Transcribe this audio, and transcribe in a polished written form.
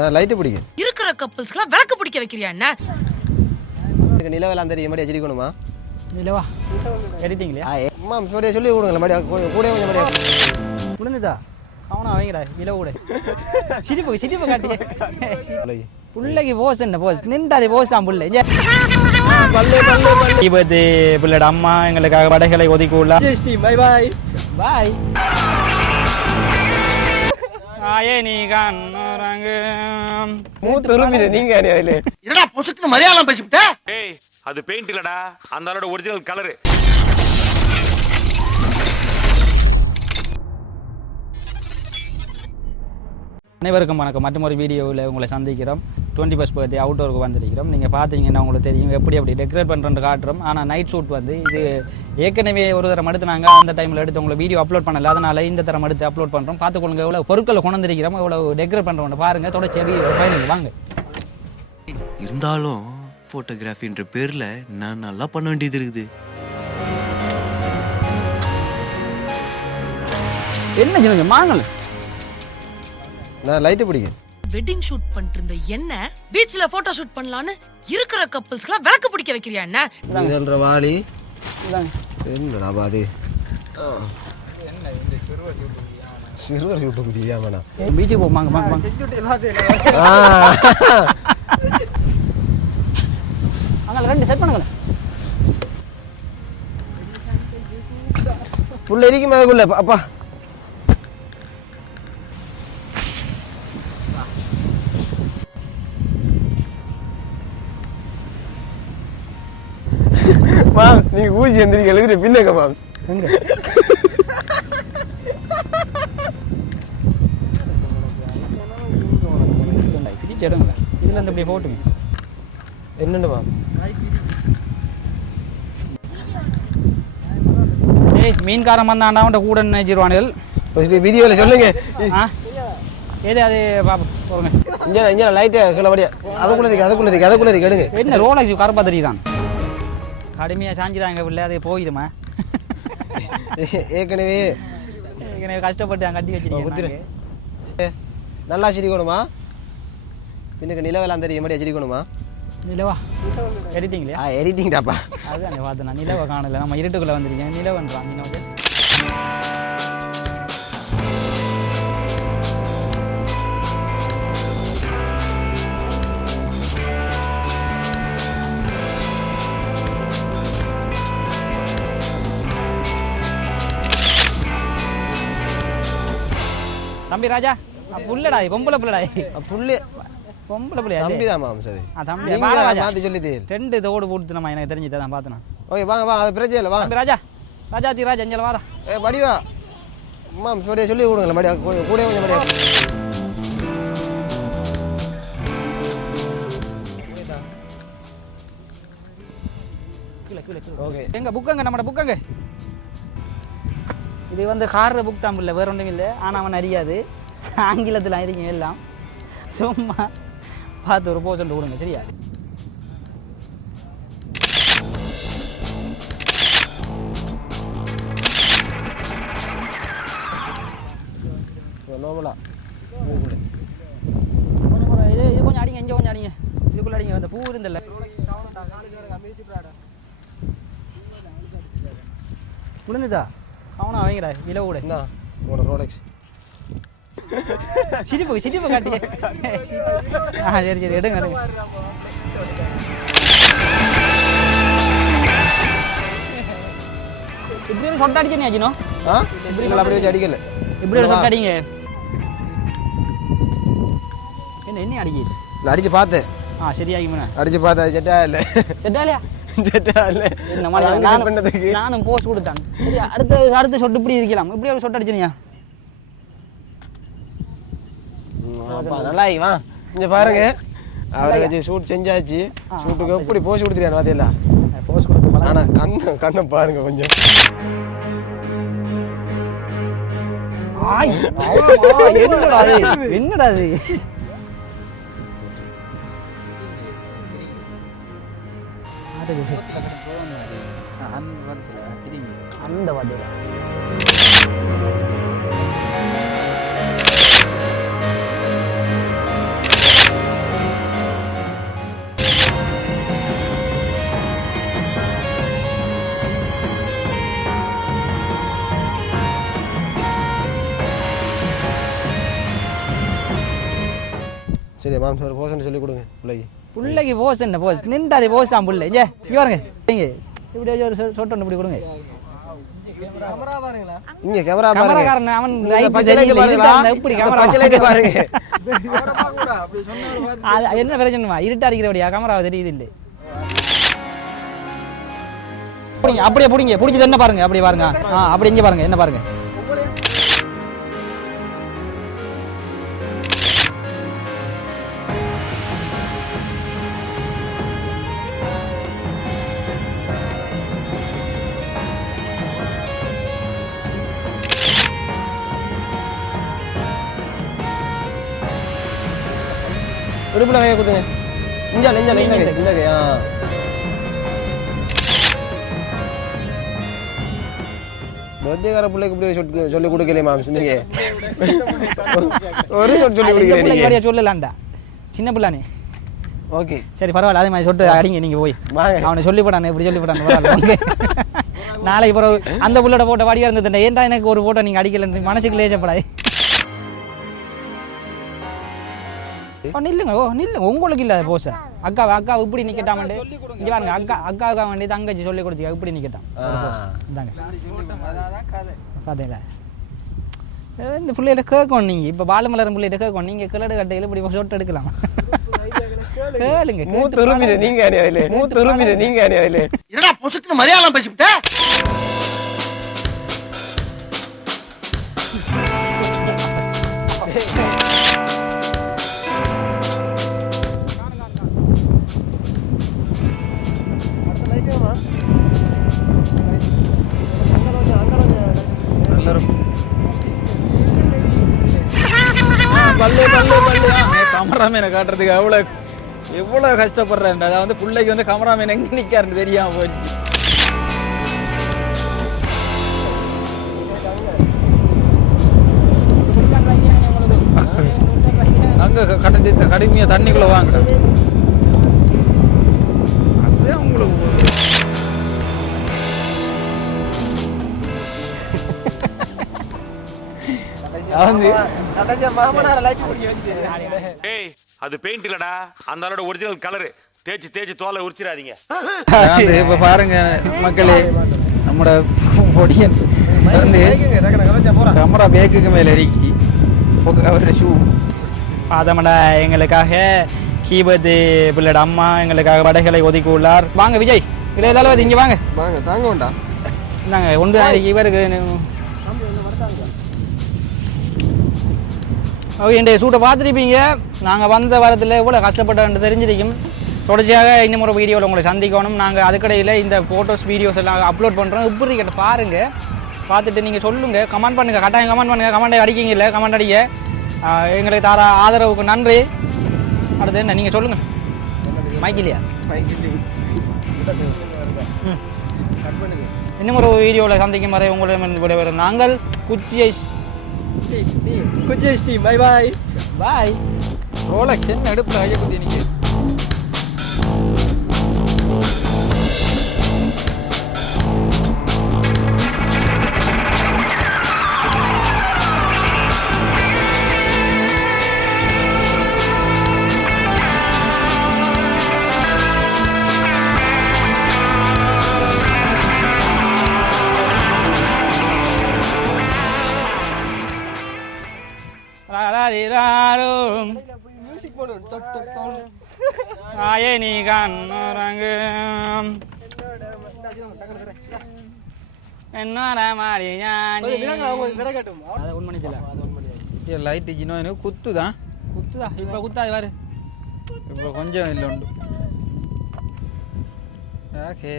நான் லைட் பிடிக்கும். இருக்கிற கப்பிள்ஸ்க்குலாம் விளக்கு பிடிக்க வைக்கிறியா என்ன? எனக்கு நிலவெல்லாம் தெரியும் மடி அடிக்கணுமா? நிலவா எடிட்டிங்லையா? அம்மா மறுபடியும் சொல்லி கொடுங்க மடி கூட கொஞ்சம் மடி முடிஞ்சுதா? அவனா வைங்கடா நிலவு கூட சிரிப்பு காட்டி பிள்ளைக்கு போஸ் என்ன போஸ் நின்றாதே போஸ் தான் பிள்ளை தீபத்து பிள்ளைட அம்மா எங்களுக்காக வடைகளை ஒதுக்கியுள்ளா. பை பாய் பாய். ஆயே நீ கண்ணுறங்கு மூத்துருமினே நீங்க அதிலே என்னடா பொசுக்குன்னு மலையாளம் பேசிவிட்ட? ஏய் அது பெயிண்ட் இல்லடா, அந்த ஆளோட ஒரிஜினல் கலர். அனைவருக்கும் வணக்கம். மற்றும் ஒரு வீடியோவில் உங்களை சந்திக்கிறோம். 21st பர்த்டே அவுட்டோருக்கு வந்திருக்கிறோம். நீங்கள் பார்த்தீங்கன்னா உங்களுக்கு தெரியும் எப்படி டெக்கரேட் பண்ணுறேன்னு காட்டுறோம். ஆனால் நைட் ஷூட் வந்து இது ஏற்கனவே ஒரு தரம் எடுத்துனாங்க. அந்த டைமில் எடுத்து உங்களை வீடியோ அப்லோட் பண்ணல, அதனால் இந்த தரம் எடுத்து அப்லோட் பண்ணுறோம். பார்த்துக்கொள்ளுங்க எவ்வளோ பொருட்களை கொண்டு வந்திருக்கிறோம், எவ்வளோ டெக்கரேட் பண்ணுறோம் பாருங்கள். தொடர்ச்சி பயணிங்க வாங்க. இருந்தாலும் ஃபோட்டோகிராஃபின்ற பேரில் நான் நல்லா பண்ண வேண்டியது இருக்குது. என்ன சொல்லுங்க மாங்கல் நான் லைட் பிடிக்கும். வெட்டிங் ஷூட் பண்ணிட்டு இருந்த என்ன பீச்ல போட்டோ ஷூட் பண்ணலான்னு இருக்கிற கப்பிள்ஸ்க்குலாம் விளக்கு பிடிக்க வைக்கிறியா என்ன? இதல்ற வாளி என்னடா பாது சிறுவர் ஷூட் முடியாமண்ணா பீச்சுக்கு போமாங்க வாங்க வாங்க. அங்கே ரெண்டு செட் பண்ணுங்க. புள்ள இருக்குமா அதுக்குள்ள அப்பா மாம் நீங்க ஊசி எந்திரிக்க எழுதுற பின்னங்க மாம் எங்க பிடிச்சிடுங்க இதுல இருந்து இப்படி போட்டுங்க. என்னண்டு மாம்? ஏய் மீன்காரம் வந்தாண்டா அவன்கிட்ட கூட நினைச்சிருவானுகள். வீடியோல சொல்லுங்க. ஏதே அது பாப்பா போங்க. இங்க லைட் கீழபடியா அதுக்குள்ள இருக்கு எடுங்க. என்ன ரோலக்ஸ் கரப்பா தெரியுதான் கடுமையாக சாஞ்சிடாங்க பிள்ளை அது போயிடுமா? ஏற்கனவே கஷ்டப்பட்டு அங்கே கட்டி வச்சிருக்கேன். நல்லா சிரிக்கணுமா? பின்னுக்கு நிலவெல்லாம் தெரியும் மாதிரி சிரிக்கணுமா? நிலவா எடிட்டிங்லையா? எடிட்டிங் டாப்பா. அதுதான் பார்த்தேன் நான் நிலவை காணல. நம்ம இருட்டுக்குள்ளே வந்திருக்கேன். நிலவன்றான் இன்னொரு தம்பி ராஜா புள்ளடா பொம்பளை பிள்ளடா புள்ளி பொம்பளை பிள்ளையா? தம்பி தான் மாம் சரி. தம்பி மாத்தி சொல்லிது ரெண்டு தோடு போட்டு நம்ம எனக்கு தெரிஞ்சுதான் நான் பார்த்தேன். ஓகே வாங்க அது பிரச்சனை இல்லை வா. தம்பி ராஜா ராஜாத்தி ராஜா அஞ்சல் வாடா. வடிவா மாம் சொல்லி கொடுங்க மடியா கூட கொஞ்சம் மடியா. ஓகே எங்க புக்கங்க நம்மட புக்கங்க. இது வந்து கார் புக் தான் இல்லை, வேற ஒன்றும் இல்லை. ஆனால் அவன் அறியாது ஆங்கிலத்தில் இருக்கீங்க எல்லாம். சும்மா பார்த்து ஒரு போசன்ட்டு கொடுங்க சரியா? நோமலா இது கொஞ்சம் அடிங்க, இங்கே கொஞ்சம் அடிங்க, இதுக்குள்ள அடிங்க. அந்த பூ இருந்தில்ல முடிஞ்சுதா? அவனா வைங்கடா நிலவு கூட என்ன உங்களோட ரோலெக்ஸ் சிரிப்பு காட்டி. சரி எடுங்க. இப்படி சொட்ட அடிச்சே ஆச்சுனோ? இப்படி அப்படி வச்சு அடிக்கல, இப்படி சொட்ட அடிங்க. என்ன அடிக்குது? இல்லை அடிச்சு பார்த்தேன். சரியாகி அடிச்சு பார்த்தேன். செட்டா இல்லை நானும் போஸ்ட் கொடுத்தான். சரி அடுத்த சொட்டு இப்படி இருக்கலாம். இப்படி ஒரு சொட்டு அடிச்சினியா? நல்லா வா இங்க பாருங்க. அவரை வச்சு ஷூட் செஞ்சாச்சு. ஷூட்டுக்கு எப்படி போஸ்ட் கொடுத்துருக்காரு பாத்தீங்களா? போஸ்ட் கொடுத்து ஆனா கண்ணை பாருங்க கொஞ்சம். என்னடா அது? அந்த வாட்டில சரி மாம்ஸ் ஒரு போஸ்ன்னு சொல்லி கொடுங்க பிள்ளைக்கு. பிள்ளைக்கு போஸ் என்ன போஸ் நின்றாரு போஸ் தான் பிள்ளை இங்கே பாருங்க இங்கே இப்படி ஒரு சொட்டு ஒன்று இப்படி கொடுங்க. இங்க கேமரா பாருங்க. கேமராக்காரன் அவன் லைட் பச்சை லைட் பாருங்க. இப்படி கேமரா பச்சை லைட் பாருங்க. என்ன பிரச்சனைமா இருட்டா இருக்கிறபடியா கேமரா தெரியுது இல்லை. அப்படியே பிடிங்க பிடிச்சது என்ன பாருங்க அப்படி பாருங்க. அப்படி இங்கே பாருங்க என்ன பாருங்க. இடுப்புல கையை குத்துங்க. இந்த கை பர்த்டேக்கார பிள்ளைக்கு இப்படி சொல்லி கொடுக்கலையே மாம்ஸ் நீங்க. ஒரு சொட்டு சொல்லி கொடுக்கலையே. சொல்லலாம்டா சின்ன பிள்ளானே. ஓகே சரி பரவாயில்ல அதே மாதிரி சொட்டு அடிங்க நீங்க போய் அவனை சொல்லி போடானே இப்படி சொல்லி போடானே. நாளைக்கு பிறகு அந்த புள்ளோட போட்டோ வாடியா இருந்தது ஏன்டா எனக்கு ஒரு போட்டோ நீங்க அடிக்கல மனசுக்கு லேசப்படாது. நில்லுங்க நில்லுங்க உங்களுக்கு இல்ல போச அக்கா இப்படி நிக்கட்டாமண்டு இங்க பாருங்க அக்காவுக்கு வேண்டி தங்கச்சி சொல்லி கொடுத்தீங்க இப்படி நிக்கட்டான் இந்தாங்க பாத்தீங்களா. இந்த பிள்ளைகிட்ட கேட்கணும் நீங்க இப்ப பாலுமலரும் பிள்ளைகிட்ட கேட்கணும் நீங்க கிளடு கட்டையில இப்படி சொட்டு எடுக்கலாம். கேளுங்க மூத்துருமில நீங்க அணியாதில்லை மூத்துருமில நீங்க அணியாதில்லை. என்னடா பொசுக்குன்னு மலையாளம் பேசிவிட்ட? கமராமேனை காட்டுறதுக்கு எவ்வளவு கஷ்டப்படுறேன். அதாவது பிள்ளைக்கு வந்து கமராமேன் எங்க நிக்காருன்னு தெரியாம போச்சு. அங்க கடுமையா தண்ணிக்குள்ள வாங்க அதே உங்களுக்கு ஏய் அது பெயிண்ட் இல்லடா அந்த ஆளோட ஒரிஜினல் கலர். தேய்ச்சி தோலை உரிச்சிடாதீங்க. இப்ப பாருங்க மக்களே நம்மட பொடியன் வந்து கேமரா பேக்குக்கு மேல இறக்கி அவரோட ஷூ அதமடா எங்களுக்காக கீபத்து பிள்ளோட அம்மா எங்களுக்காக வடைகளை ஒதுக்கி உள்ளார். வாங்க விஜய் இளைய தளபதி இங்க வாங்க தாங்க வேண்டாம் இந்தாங்க ஒன்று இவருக்கு என்னுடைய சூட்டை பார்த்துருப்பீங்க. நாங்கள் வந்த வாரத்தில் எவ்வளோ கஷ்டப்பட்டோன்னு தெரிஞ்சிருக்கும். தொடர்ச்சியாக இன்னும் ஒரு வீடியோவில் உங்களை சந்திக்கணும். நாங்கள் அதுக்கடையில் இந்த ஃபோட்டோஸ் வீடியோஸ் எல்லாம் அப்லோட் பண்ணுறோம். இப்படி கேட்ட பாருங்கள் பார்த்துட்டு நீங்கள் சொல்லுங்கள் கமெண்ட் பண்ணுங்கள். கட்டாயம் கமெண்ட் பண்ணுங்கள். கமெண்ட் அடிக்கிங்க இல்லை கமெண்ட் அடிக்க எங்களுக்கு தர ஆதரவுக்கு நன்றி. அடுத்து என்ன நீங்கள் சொல்லுங்கள். மைக் இல்லையா இன்னும் ஒரு வீடியோவில் சந்திக்கும் வரை உங்களிடம் விடைபெறும் நாங்கள் குச்சியை பை பாய் பாய். ரோலக்ஸ் என்ன அடுப்பில் கையை குத்தி நீங்கள் ஆயனி கண்ணுறங்கு என்னோட மாடி லைட்டு இன்னும் குத்துதான் இப்ப குத்தாது பாரு இப்ப கொஞ்சம் இல்லை உண்டு. ஓகே